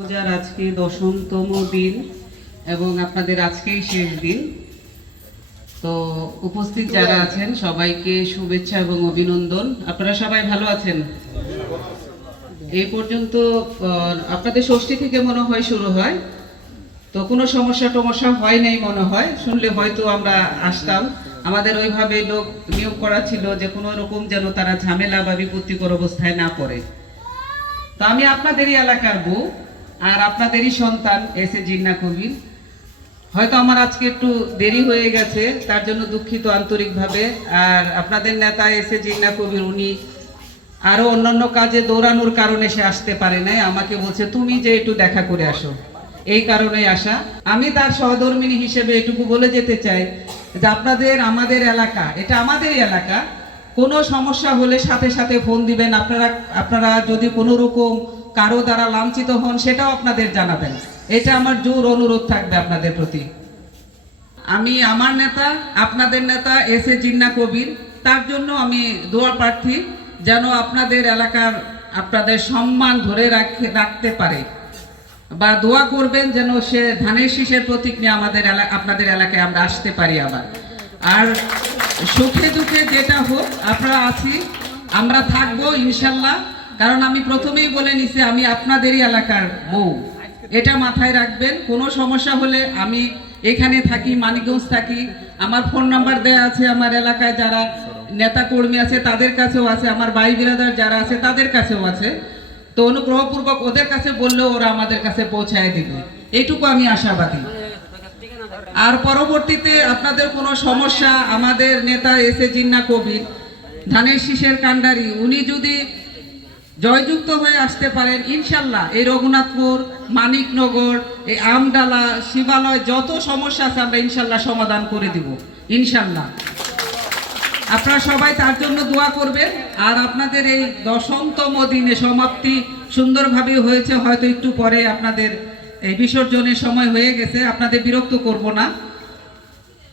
পূজার আজকে দশমতম দিন এবং আপনাদের আজকেই শেষ দিন। তো উপস্থিত যারা আছেন, সবাইকে শুভেচ্ছা এবং অভিনন্দন। আপনারা সবাই ভালো আছেন? এই পর্যন্ত আপনাদের ষষ্ঠী থেকে মনে হয় শুরু হয়। তো কোনো সমস্যা টমস্যা হয় নাই মনে হয়। শুনলে হয়তো আমরা আসতাম। আমাদের ওইভাবে লোক নিয়োগ করা ছিল যে কোনো রকম যেন তারা ঝামেলা বা বিপত্তিকর অবস্থায় না পড়ে। তো আমি আপনাদেরই এলাকার বউ। আর আপনাদেরই সন্তান এস এ জিন্না কবির। হয়তো আমার আজকে একটু দেরি হয়ে গেছে, তার জন্য দুঃখিত আন্তরিকভাবে। আর আপনাদের নেতা এস এ জিন্না কবির, উনি আরও অন্যান্য কাজে দৌড়ানোর কারণে সে আসতে পারে নাই। আমাকে বলছে, তুমি যে একটু দেখা করে আসো। এই কারণে আসা। আমি তার সহধর্মিনী হিসেবে এটুকু বলে যেতে চাই যে, আপনাদের, আমাদের এলাকা, এটা আমাদেরই এলাকা। কোনো সমস্যা হলে সাথে সাথে ফোন দিবেন। আপনারা আপনারা যদি কোনো রকম কারও দ্বারা লাঞ্ছিত হন সেটাও আপনাদের জানাবেন। এটা আমার জোর অনুরোধ থাকবে আপনাদের প্রতি। আমি আমার নেতা, আপনাদের নেতা এস এ জিন্না কবির। তার জন্য আমি দোয়া প্রার্থী, যেন আপনাদের এলাকার আপনাদের সম্মান ধরে রাখে রাখতে পারে। বা দোয়া করবেন যেন সে ধানের শীষের প্রতীক নিয়ে আমাদের এলা- আপনাদের এলাকায় আমরা আসতে পারি আবার। আর সুখে দুঃখে যেটা হোক আপনারা আছি, আমরা থাকব ইনশাল্লাহ। কারণ আমি প্রথমেই বলে নিছি, আমি আপনাদেরই এলাকার বউ। এটা মাথায় রাখবেন, কোনো সমস্যা হলে আমি এখানে থাকি, মানিকগঞ্জ থাকি। আমার ফোন নাম্বার দেয়া আছে আমার এলাকায়, যারা নেতা কর্মী আছে তাদের কাছেও আছে, আমার ভাই বিরাদার যারা আছে তাদের কাছেও আছে। তো অনুগ্রহপূর্বক ওদের কাছে বললেও ওরা আমাদের কাছে পৌঁছায় দিবে। এইটুকু আমি আশাবাদী। আর পরবর্তীতে আপনাদের কোনো সমস্যা, আমাদের নেতা এসে জিন্না কবির, ধানের শীষের কাণ্ডারি, উনি যদি জয়যুক্ত হয়ে আসতে পারেন ইনশাল্লাহ। এই রঘুনাথপুর, মানিকনগর, এই আমডালা শিবালয় যত সমস্যা আছে আমরা ইনশাল্লাহ সমাধান করে দিব। ইনশাল্লাহ। আপনারা সবাই তার জন্য দোয়া করবেন। আর আপনাদের এই দশমতম দিনে সমাপ্তি সুন্দরভাবে হয়েছে, হয়তো একটু পরে আপনাদের এই বিসর্জনের সময় হয়ে গেছে, আপনাদের বিরক্ত করব না।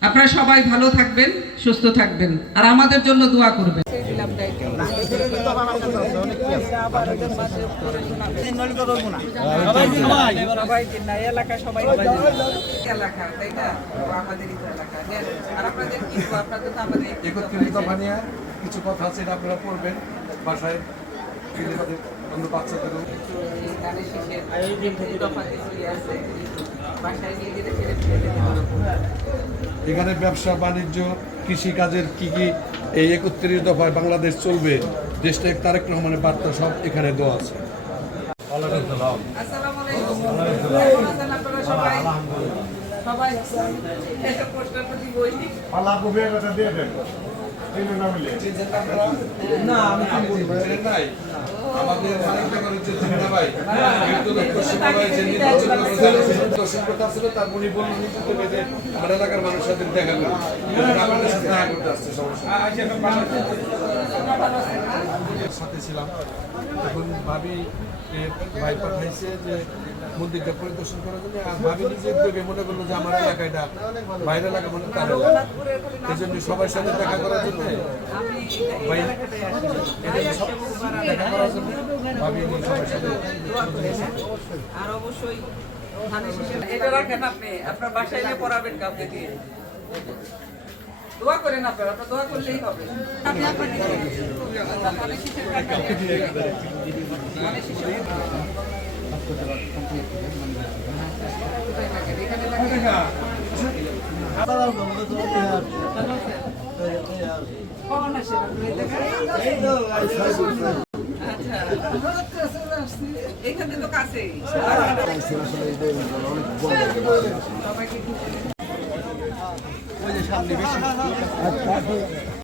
আপনারা সবাই ভালো থাকবেন, সুস্থ থাকবেন। আর আমাদের জন্য দোয়া করবেন। সবাই না এলাকা সবাই এলাকা তাই না? আমাদেরই এলাকা আর আপনাদের কি আপনাদের তো আমাদের একত্রিত দফা কিছু কথা আছে এটা আপনারা পড়বেন। বাসায় ছেলেদের অন্য বাচ্চাদেরও। ধানের শীষের যে দফাতে চলে আসে, বাসায় নিয়ে গেলে ছেলে পেলে এখানে ব্যবসা বাণিজ্য কৃষি কাজের কি কি এই একত্রিশ দফায় বাংলাদেশ চলবে? দেশটা তারেক রহমানের বার্তা সব এখানে দেওয়া আছে। আসসালামু আলাইকুম। কেমন আছেন আপনারা সবাই সবাই আমাদের দর্শন এলাকার সাথে দেখা সাথে ছিলাম। এখন ভাবি ভাই পাঠাইছে যে মন্দিরটা পরিদর্শন করার জন্য, আর ভাবি নিজের উদ্যোগে মনে করল যে আমার এলাকাটা বাইরে এলাকা মনে তার এলাকা। এই জন্য সবার সাথে দেখা করার জন্য নিয়ে আর অবশ্যই এটা রাখেন আপনি আপনার বাসায় গিয়ে পড়াবেন কাউকে দিয়ে। দোয়া করেন আপনারা আপনারা দোয়া করলেই হবে। আপনি আপনাকে? এখানে? এখান তো কাছেই সবাইকে